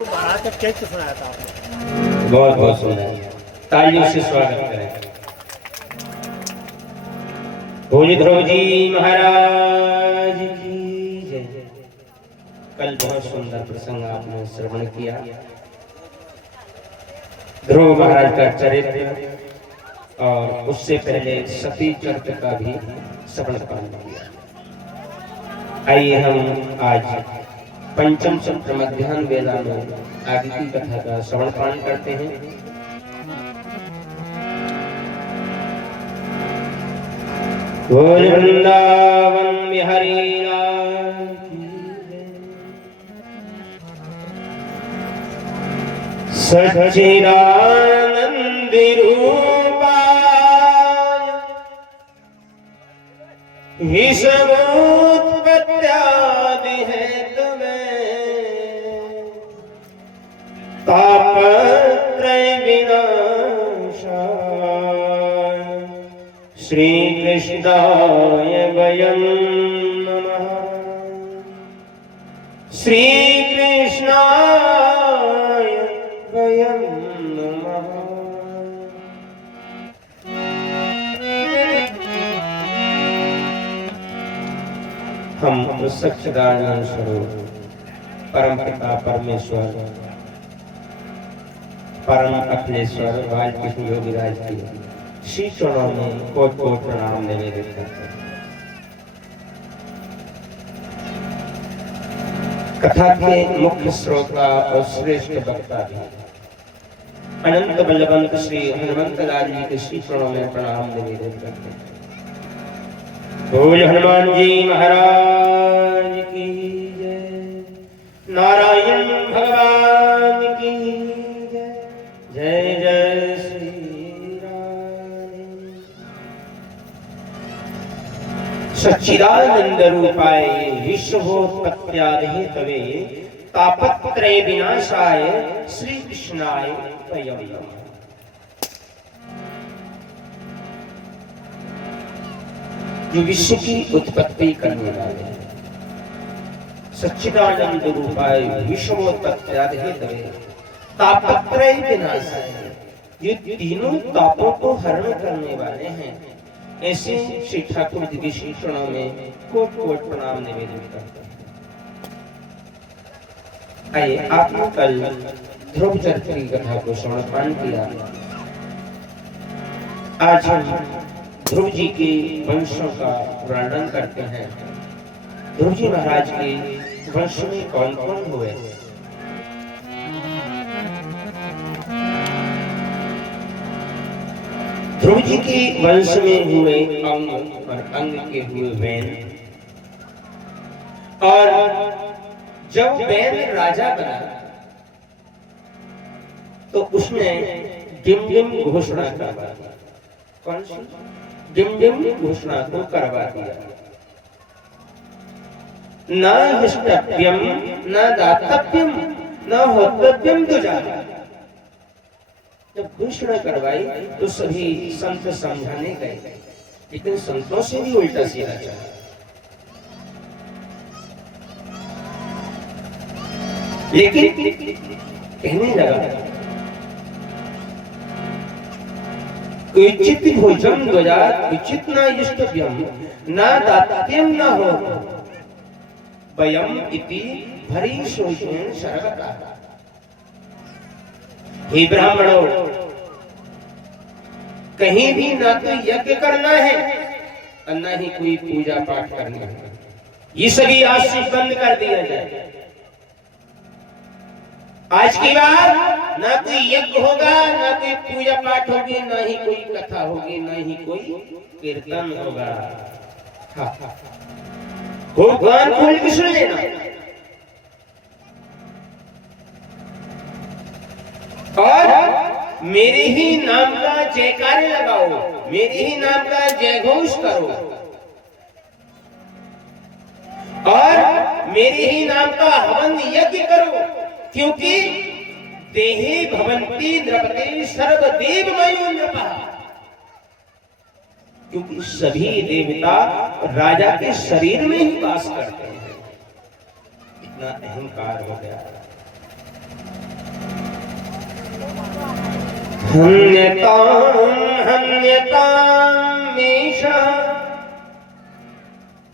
महाराज का कैसे सुनाया था आपने? बहुत बहुत सुंदर, तालियों से स्वागत करें। भोले ध्रुव जी महाराज की जय। कल बहुत सुंदर प्रसंग आपने श्रवण किया। ध्रुव महाराज का चरित्र और उससे पहले सती चरित्र का भी श्रवण किया। आइए हम आज पंचम सत्र मध्याह्न वेला में आगे की कथा का श्रवण पान करते हैं। बोल वृंदावन बिहारी लाल की जय। सच्चिदानंद रूपाय विश्वोत्पत्त्यादि हेतवे तापत्रय विनाशाय श्री कृष्णाय वयं नमः। श्री कृष्णाय वयं नमः। हम सच्चिदानंद स्वरूप परम पिता परमेश्वर परम अखिलेश्वर बालकृष्ण योगीराज की श्री चरणों में कोट कोट प्रणाम निवेदित करते हैं। कथा के मुख्य श्रोता और श्रेष्ठ वक्ता भी अनंत बलवंत श्री हनुमंत लाल जी के श्री चरणों में प्रणाम निवेदित करते हैं। बोल हनुमान जी महाराज की जय। नारायण भगवान की जय। जय जय श्री राम। सच्चिदानंद रूपाय विश्वोत्पत्त्यादि हेतवे तापत्रय विनाशाय श्री कृष्णाय वयं नमः। जो विश्व की उत्पत्ति करने वाले हैं, सच्चिदानंद रूपाय विश्वोत्पत्त्यादि हेतवे तापत्रय विनाशाय, ये तीनों तापों को हरण करने वाले हैं। ऐसे श्री ठाकुर जी के श्री चरणों में कोट कोट प्रणाम निवेदित करते हैं। आइए, आपने कल ध्रुव चरित्र की कथा को श्रवण पान किया। आज हम ध्रुव जी के वंशों का वर्णन करते हैं। ध्रुव जी महाराज के वंश में कौन कौन हुए? ध्रुव जी के वंश में हुए अंग और अंग के हुए वैन। और जब वैन राजा बना तो उसने डिम डिम घोषणा करवा दी। कौन सी? डिम डिम घोषणा को करवा दिया। न हिष्टव्यम न दातव्यम न होतव्यम दुजा। जब घोषणा करवाई तो सभी संत समझाने गए, लेकिन संतों से भी उल्टा सीधा चला। लेकिन कहने लगा उचित भोजन द्वजा उचित न इष्टव्यम न दातव्यम न हो वयम इति भरी शोषण सर्वथा। हे ब्राह्मणों, कहीं भी ना तो यज्ञ करना है और ना ही कोई पूजा पाठ करना है। ये सभी आज से बंद कर दिया जाए। आज की बात ना कोई यज्ञ होगा, ना कोई पूजा पाठ होगी, ना ही कोई कथा होगी, ना ही कोई कीर्तन होगा। हो कान खोल के सुन लेना। और मेरे ही नाम का जयकारे लगाओ, मेरे ही नाम का जयघोष करो और मेरे ही नाम का हवन यज्ञ करो, क्योंकि देहे भवन्ति नृपते सर्वदेवमयो नृपः। क्योंकि सभी देवता राजा के शरीर में ही वास करते हैं। इतना अहंकार हो गया। हन्यतामेष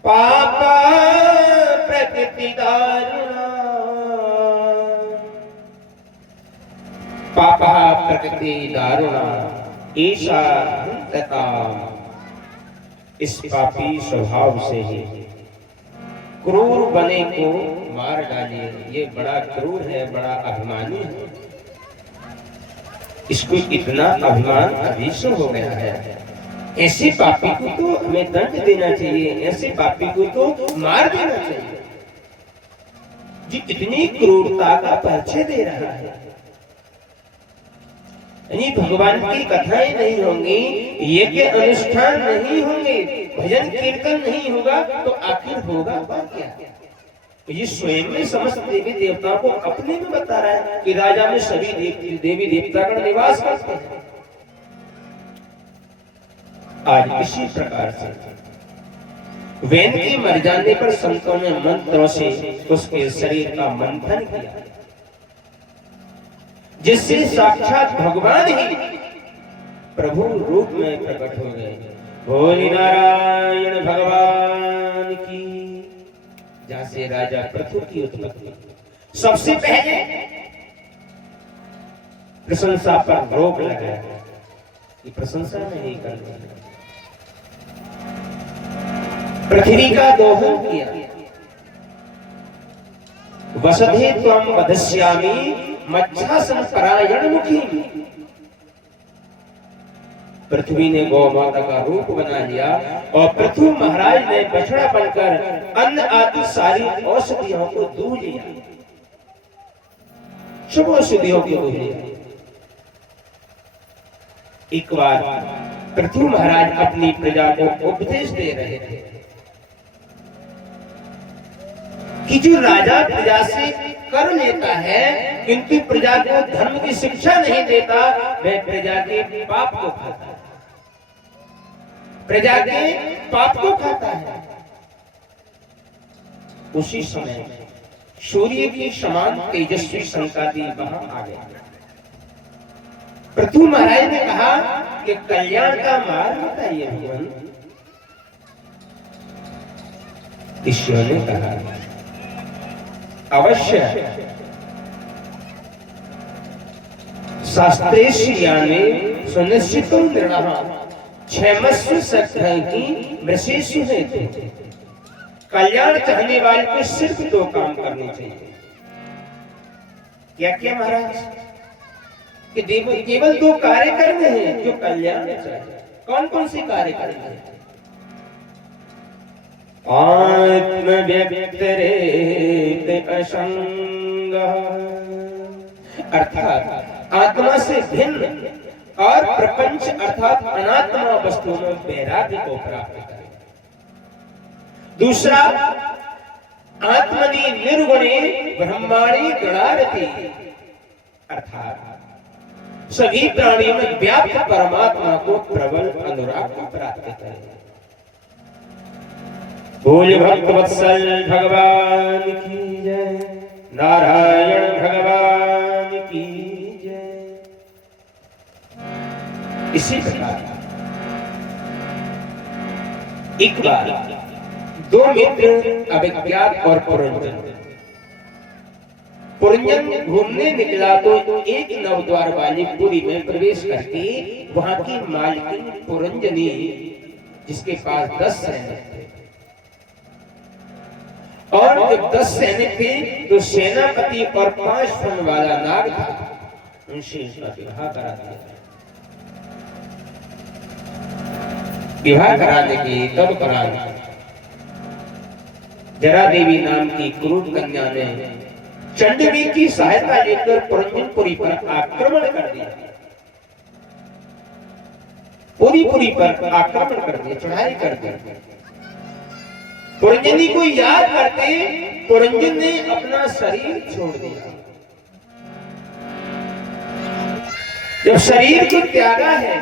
पाप प्रकृति दारुणा पाप प्रकृति दारुणा ईशा हन्यता। इस पापी स्वभाव से ही क्रूर बने को मार डालिए। ये बड़ा क्रूर है, बड़ा अभिमानी है। इसको इतना अभिमान अभी से हो गया है। ऐसे पापी को तो हमें दंड देना चाहिए, ऐसे पापी को तो मार देना चाहिए जी। इतनी क्रूरता का परिचय दे रहा है। यानी भगवान की कथाएं नहीं होंगी, यज्ञ अनुष्ठान नहीं होंगे, भजन कीर्तन नहीं होगा, तो आखिर होगा क्या? ये स्वयं में समस्त देवी देवताओं को अपने में बता रहा है कि राजा में सभी देवी देवता का निवास करते हैं। आज इसी प्रकार से वैन के मर जाने पर संतों ने मंत्रों से उसके शरीर का मंथन किया, जिससे साक्षात भगवान ही प्रभु रूप में प्रकट हो गए। बोले नारायण भगवान की। जहां से राजा पृथु की उत्पत्ति। सबसे पहले प्रशंसा पर रोक लगाया कि प्रशंसा नहीं करनी। पृथ्वी का दोहन किया। वसते त्वं वदस्यामि मच्छासन परायण मुखी। पृथ्वी ने गौ माता का रूप बना लिया और पृथु महाराज ने बछड़ा बनकर अन्न आदि सारी औषधियों को दूह लिया, शुभ औषधियों को दूह लिया। एक बार पृथु महाराज अपनी प्रजा को उपदेश दे रहे थे कि जो राजा प्रजा से कर लेता है किंतु प्रजा को धर्म की शिक्षा नहीं देता, वह प्रजा के पाप को खाता है, प्रजा के पाप को खाता है। उसी समय सूर्य के समान तेजस्वी संकादी वहां आ गया। पृथु महाराज ने कहा कि कल्याण का मार्ग बताइए भगवान। ईश्वर ने कहा अवश्य शास्त्रेषु ज्ञाने सुनिश्चितो निर्णयः क्षेमस्व सत्संगी मृषेषु हेतु। कल्याण चाहने वाले को सिर्फ दो काम करने चाहिए। क्या क्या महाराज? कि केवल दो कार्य करने हैं जो कल्याण चाहिए। कौन कौन से कार्य करने हैं? आत्म व्यक्तरेत असंग, अर्थात आत्मा से भिन्न और प्रपंच अर्थात अनात्मा वस्तुओं में वैराग्य को प्राप्त करें। दूसरा आत्मनि निर्गुणे ब्रह्माणी गणारति, अर्थात सभी प्राणियों में व्याप्त परमात्मा को प्रबल अनुराग को प्राप्त करें। बोल भक्त वत्सल भगवान की जय, नारायण भगवान की जय। इसी प्रकार एक बार दो मित्र अभिज्ञात और पुरंजन घूमने निकला तो एक नवद्वार वाली पुरी में प्रवेश करके वहां की मालकिन पुरंजनी, जिसके पास 10 सैनिक थे, और जब 10 सैनिक थे तो सेनापति और 5 फन वाला नाग था, उनसे उसका विवाह करा दिया। विवाह कराने की तदुपरांत जरा देवी नाम की क्रूर कन्या ने चंडवी की सहायता लेकर पुरंजनपुरी पर आक्रमण कर दिया। पुरी पर आक्रमण कर दिया, चढ़ाई कर दिया। पुरंजनी को याद करते पुरंजन ने अपना शरीर छोड़ दिया। जब शरीर को त्यागा है